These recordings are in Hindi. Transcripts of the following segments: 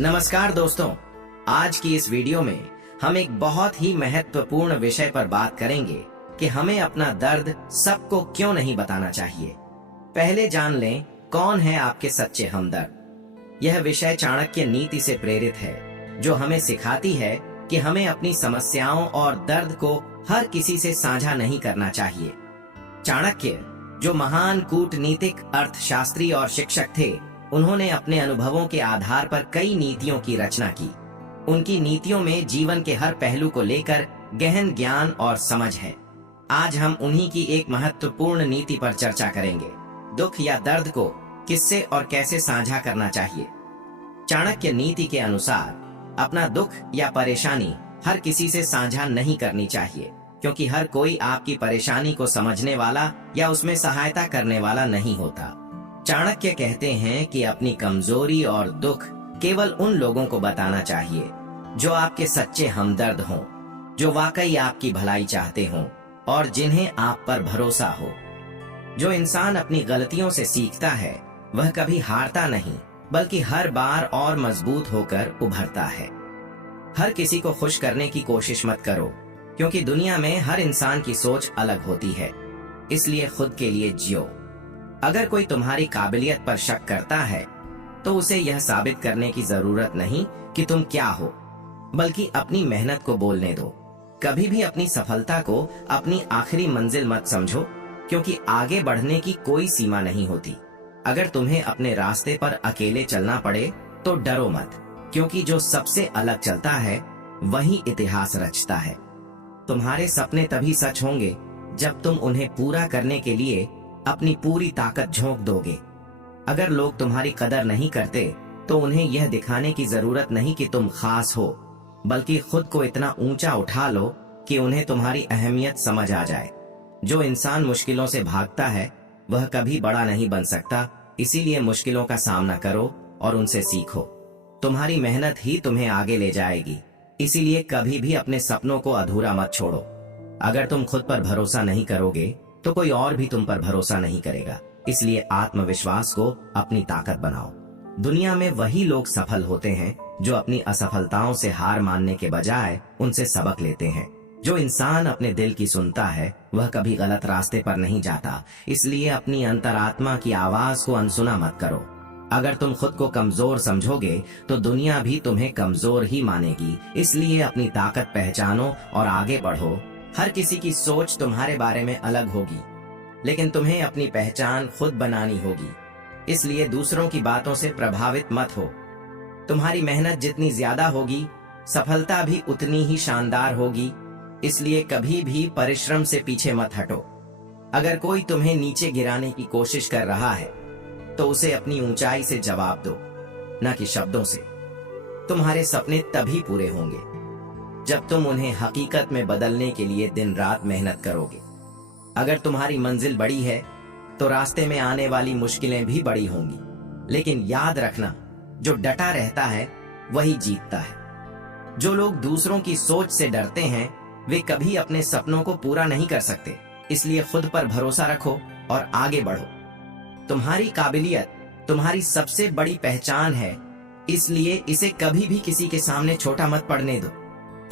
नमस्कार दोस्तों, आज की इस वीडियो में हम एक बहुत ही महत्वपूर्ण विषय पर बात करेंगे कि हमें अपना दर्द सबको क्यों नहीं बताना चाहिए। पहले जान लें कौन है आपके सच्चे हमदर्द। यह विषय चाणक्य नीति से प्रेरित है, जो हमें सिखाती है कि हमें अपनी समस्याओं और दर्द को हर किसी से साझा नहीं करना चाहिए। चाणक्य, जो महान कूटनीतिक, अर्थशास्त्री और शिक्षक थे, उन्होंने अपने अनुभवों के आधार पर कई नीतियों की रचना की। उनकी नीतियों में जीवन के हर पहलू को लेकर गहन ज्ञान और समझ है। आज हम उन्हीं की एक महत्वपूर्ण नीति पर चर्चा करेंगे, दुख या दर्द को किससे और कैसे साझा करना चाहिए। चाणक्य नीति के अनुसार अपना दुख या परेशानी हर किसी से साझा नहीं करनी चाहिए, क्योंकि हर कोई आपकी परेशानी को समझने वाला या उसमें सहायता करने वाला नहीं होता। चाणक्य कहते हैं कि अपनी कमजोरी और दुख केवल उन लोगों को बताना चाहिए जो आपके सच्चे हमदर्द हों, जो वाकई आपकी भलाई चाहते हों और जिन्हें आप पर भरोसा हो। जो इंसान अपनी गलतियों से सीखता है, वह कभी हारता नहीं, बल्कि हर बार और मजबूत होकर उभरता है। हर किसी को खुश करने की कोशिश मत करो, क्योंकि दुनिया में हर इंसान की सोच अलग होती है। इसलिए खुद के लिए जियो। अगर कोई तुम्हारी काबिलियत पर शक करता है, तो उसे यह साबित करने की जरूरत नहीं कि तुम क्या हो, बल्कि अपनी मेहनत को बोलने दो। कभी भी अपनी सफलता को अपनी आखिरी मंजिल मत समझो, क्योंकि आगे बढ़ने की कोई सीमा नहीं होती। अगर तुम्हें अपने रास्ते पर अकेले चलना पड़े तो डरो मत, क्योंकि जो सबसे अलग चलता है वही इतिहास रचता है। तुम्हारे सपने तभी सच होंगे जब तुम उन्हें पूरा करने के लिए अपनी पूरी ताकत झोंक दोगे। अगर लोग तुम्हारी कदर नहीं करते, तो उन्हें यह दिखाने की जरूरत नहीं कि तुम खास हो, बल्कि खुद को इतना ऊंचा उठा लो कि उन्हें तुम्हारी अहमियत समझ आ जाए। जो इंसान मुश्किलों से भागता है, वह कभी बड़ा नहीं बन सकता। इसीलिए मुश्किलों का सामना करो और उनसे सीखो। तुम्हारी मेहनत ही तुम्हें आगे ले जाएगी। इसीलिए कभी भी अपने सपनों को अधूरा मत छोड़ो। अगर तुम खुद पर भरोसा नहीं करोगे, तो कोई और भी तुम पर भरोसा नहीं करेगा। इसलिए आत्मविश्वास को अपनी ताकत बनाओ। दुनिया में वही लोग सफल होते हैं जो अपनी असफलताओं से हार मानने के बजाय उनसे सबक लेते हैं। जो इंसान अपने दिल की सुनता है, वह कभी गलत रास्ते पर नहीं जाता। इसलिए अपनी अंतरात्मा की आवाज को अनसुना मत करो। अगर तुम खुद को कमजोर समझोगे, तो दुनिया भी तुम्हें कमजोर ही मानेगी। इसलिए अपनी ताकत पहचानो और आगे बढ़ो। हर किसी की सोच तुम्हारे बारे में अलग होगी, लेकिन तुम्हें अपनी पहचान खुद बनानी होगी। इसलिए दूसरों की बातों से प्रभावित मत हो। तुम्हारी मेहनत जितनी ज्यादा होगी, सफलता भी उतनी ही शानदार होगी। इसलिए कभी भी परिश्रम से पीछे मत हटो। अगर कोई तुम्हें नीचे गिराने की कोशिश कर रहा है, तो उसे अपनी ऊंचाई से जवाब दो, न कि शब्दों से। तुम्हारे सपने तभी पूरे होंगे जब तुम उन्हें हकीकत में बदलने के लिए दिन रात मेहनत करोगे। अगर तुम्हारी मंजिल बड़ी है, तो रास्ते में आने वाली मुश्किलें भी बड़ी होंगी। लेकिन याद रखना, जो डटा रहता है वही जीतता है। जो लोग दूसरों की सोच से डरते हैं, वे कभी अपने सपनों को पूरा नहीं कर सकते। इसलिए खुद पर भरोसा रखो और आगे बढ़ो। तुम्हारी काबिलियत तुम्हारी सबसे बड़ी पहचान है, इसलिए इसे कभी भी किसी के सामने छोटा मत पड़ने दो।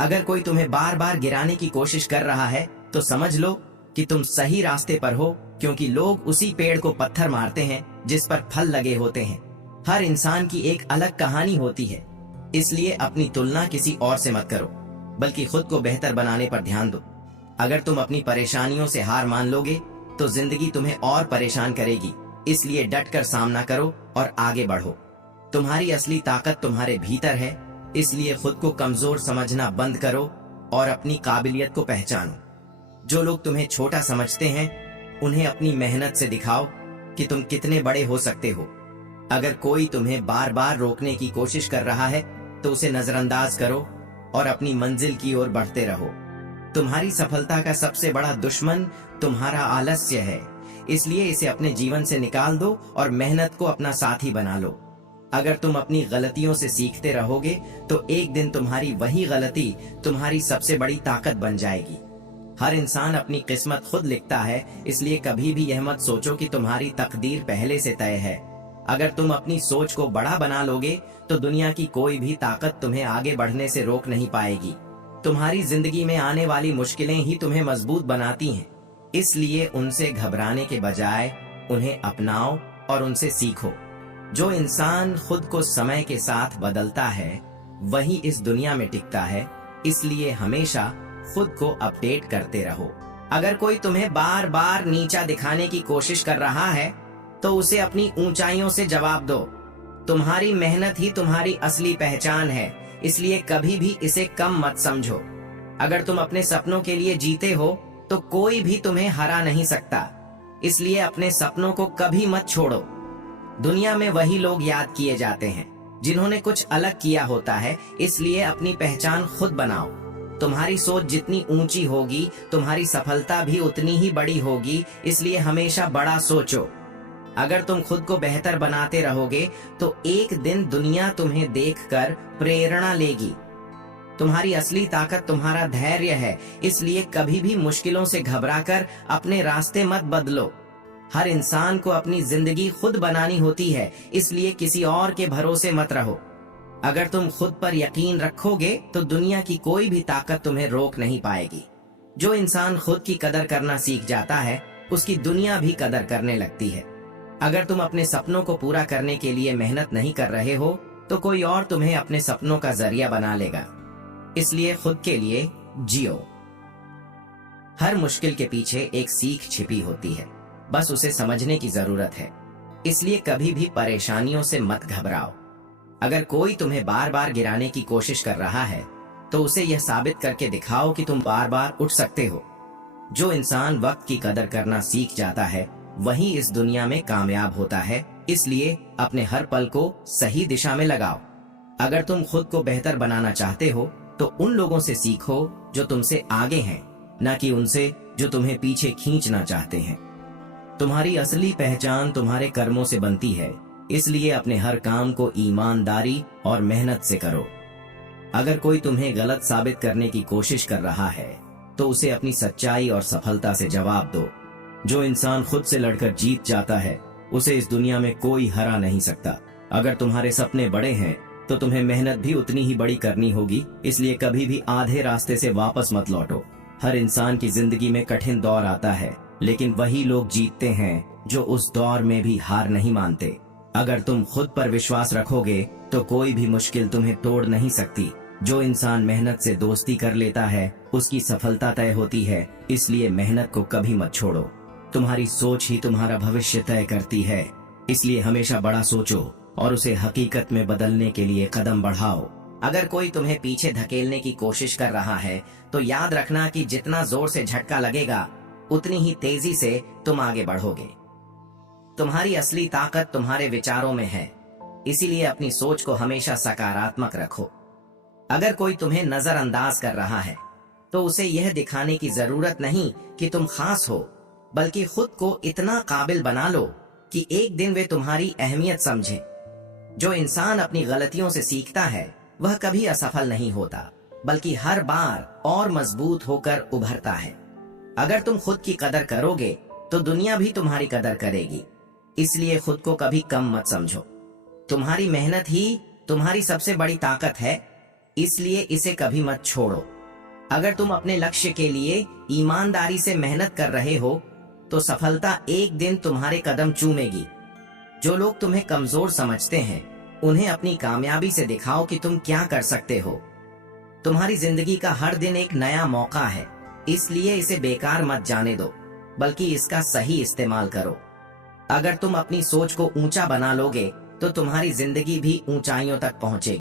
अगर कोई तुम्हें बार बार गिराने की कोशिश कर रहा है, तो समझ लो कि तुम सही रास्ते पर हो, क्योंकि लोग उसी पेड़ को पत्थर मारते हैं जिस पर फल लगे होते हैं। हर इंसान की एक अलग कहानी होती है। इसलिए अपनी तुलना किसी और से मत करो, बल्कि खुद को बेहतर बनाने पर ध्यान दो। अगर तुम अपनी परेशानियों से हार मान लोगे, तो जिंदगी तुम्हें और परेशान करेगी। इसलिए डट कर सामना करो और आगे बढ़ो। तुम्हारी असली ताकत तुम्हारे भीतर है। इसलिए खुद को कमजोर समझना बंद करो और अपनी काबिलियत को पहचानो। जो लोग तुम्हें छोटा समझते हैं, उन्हें अपनी मेहनत से दिखाओ कि तुम कितने बड़े हो सकते हो। अगर कोई तुम्हें बार बार रोकने की कोशिश कर रहा है, तो उसे नजरअंदाज करो और अपनी मंजिल की ओर बढ़ते रहो। तुम्हारी सफलता का सबसे बड़ा दुश्मन तुम्हारा आलस्य है। इसलिए इसे अपने जीवन से निकाल दो और मेहनत को अपना साथी बना लो। अगर तुम अपनी गलतियों से सीखते रहोगे, तो एक दिन तुम्हारी वही गलती तुम्हारी सबसे बड़ी ताकत बन जाएगी। हर इंसान अपनी किस्मत खुद लिखता है। इसलिए कभी भी यह मत सोचो कि तुम्हारी तकदीर पहले से तय है। अगर तुम अपनी सोच को बड़ा बना लोगे तो दुनिया की कोई भी ताकत तुम्हें आगे बढ़ने से रोक नहीं पाएगी। तुम्हारी जिंदगी में आने वाली मुश्किलें ही तुम्हें मजबूत बनाती हैं, इसलिए उनसे घबराने के बजाय उन्हें अपनाओ और उनसे सीखो। जो इंसान खुद को समय के साथ बदलता है वही इस दुनिया में टिकता है, इसलिए हमेशा खुद को अपडेट करते रहो। अगर कोई तुम्हें बार बार नीचा दिखाने की कोशिश कर रहा है तो उसे अपनी ऊंचाइयों से जवाब दो। तुम्हारी मेहनत ही तुम्हारी असली पहचान है, इसलिए कभी भी इसे कम मत समझो। अगर तुम अपने सपनों के लिए जीते हो तो कोई भी तुम्हें हरा नहीं सकता, इसलिए अपने सपनों को कभी मत छोड़ो। दुनिया में वही लोग याद किए जाते हैं जिन्होंने कुछ अलग किया होता है, इसलिए अपनी पहचान खुद बनाओ। तुम्हारी सोच जितनी ऊंची होगी तुम्हारी सफलता भी उतनी ही बड़ी होगी, इसलिए हमेशा बड़ा सोचो। अगर तुम खुद को बेहतर बनाते रहोगे तो एक दिन दुनिया तुम्हें देखकर प्रेरणा लेगी। तुम्हारी असली ताकत तुम्हारा धैर्य है, इसलिए कभी भी मुश्किलों से घबराकर अपने रास्ते मत बदलो। हर इंसान को अपनी जिंदगी खुद बनानी होती है, इसलिए किसी और के भरोसे मत रहो। अगर तुम खुद पर यकीन रखोगे तो दुनिया की कोई भी ताकत तुम्हें रोक नहीं पाएगी। जो इंसान खुद की कदर करना सीख जाता है उसकी दुनिया भी कदर करने लगती है। अगर तुम अपने सपनों को पूरा करने के लिए मेहनत नहीं कर रहे हो तो कोई और तुम्हें अपने सपनों का जरिया बना लेगा, इसलिए खुद के लिए जियो। हर मुश्किल के पीछे एक सीख छिपी होती है, बस उसे समझने की जरूरत है, इसलिए कभी भी परेशानियों से मत घबराओ। अगर कोई तुम्हें बार बार गिराने की कोशिश कर रहा है तो उसे यह साबित करके दिखाओ कि तुम बार बार उठ सकते हो। जो इंसान वक्त की कदर करना सीख जाता है वही इस दुनिया में कामयाब होता है, इसलिए अपने हर पल को सही दिशा में लगाओ। अगर तुम खुद को बेहतर बनाना चाहते हो तो उन लोगों से सीखो जो तुमसे आगे हैं, न कि उनसे जो तुम्हें पीछे खींचना चाहते हैं। तुम्हारी असली पहचान तुम्हारे कर्मों से बनती है, इसलिए अपने हर काम को ईमानदारी और मेहनत से करो। अगर कोई तुम्हें गलत साबित करने की कोशिश कर रहा है तो उसे अपनी सच्चाई और सफलता से जवाब दो। जो इंसान खुद से लड़कर जीत जाता है उसे इस दुनिया में कोई हरा नहीं सकता। अगर तुम्हारे सपने बड़े हैं तो तुम्हें मेहनत भी उतनी ही बड़ी करनी होगी, इसलिए कभी भी आधे रास्ते से वापस मत लौटो। हर इंसान की जिंदगी में कठिन दौर आता है, लेकिन वही लोग जीतते हैं जो उस दौर में भी हार नहीं मानते। अगर तुम खुद पर विश्वास रखोगे तो कोई भी मुश्किल तुम्हें तोड़ नहीं सकती। जो इंसान मेहनत से दोस्ती कर लेता है उसकी सफलता तय होती है, इसलिए मेहनत को कभी मत छोड़ो। तुम्हारी सोच ही तुम्हारा भविष्य तय करती है, इसलिए हमेशा बड़ा सोचो और उसे हकीकत में बदलने के लिए कदम बढ़ाओ। अगर कोई तुम्हें पीछे धकेलने की कोशिश कर रहा है तो याद रखना कि जितना जोर से झटका लगेगा उतनी ही तेजी से तुम आगे बढ़ोगे। तुम्हारी असली ताकत तुम्हारे विचारों में है, इसीलिए अपनी सोच को हमेशा सकारात्मक रखो। अगर कोई तुम्हें नजरअंदाज कर रहा है तो उसे यह दिखाने की जरूरत नहीं कि तुम खास हो, बल्कि खुद को इतना काबिल बना लो कि एक दिन वे तुम्हारी अहमियत समझे। जो इंसान अपनी गलतियों से सीखता है वह कभी असफल नहीं होता, बल्कि हर बार और मजबूत होकर उभरता है। अगर तुम खुद की कदर करोगे तो दुनिया भी तुम्हारी कदर करेगी, इसलिए खुद को कभी कम मत समझो। तुम्हारी मेहनत ही तुम्हारी सबसे बड़ी ताकत है, इसलिए इसे कभी मत छोड़ो। अगर तुम अपने लक्ष्य के लिए ईमानदारी से मेहनत कर रहे हो तो सफलता एक दिन तुम्हारे कदम चूमेगी। जो लोग तुम्हें कमजोर समझते हैं उन्हें अपनी कामयाबी से दिखाओ कि तुम क्या कर सकते हो। तुम्हारी जिंदगी का हर दिन एक नया मौका है, इसलिए इसे बेकार मत जाने दो, बल्कि इसका सही इस्तेमाल करो। अगर तुम अपनी सोच को ऊंचा बना लोगे तो तुम्हारी जिंदगी भी ऊंचाइयों तक पहुंचेगी।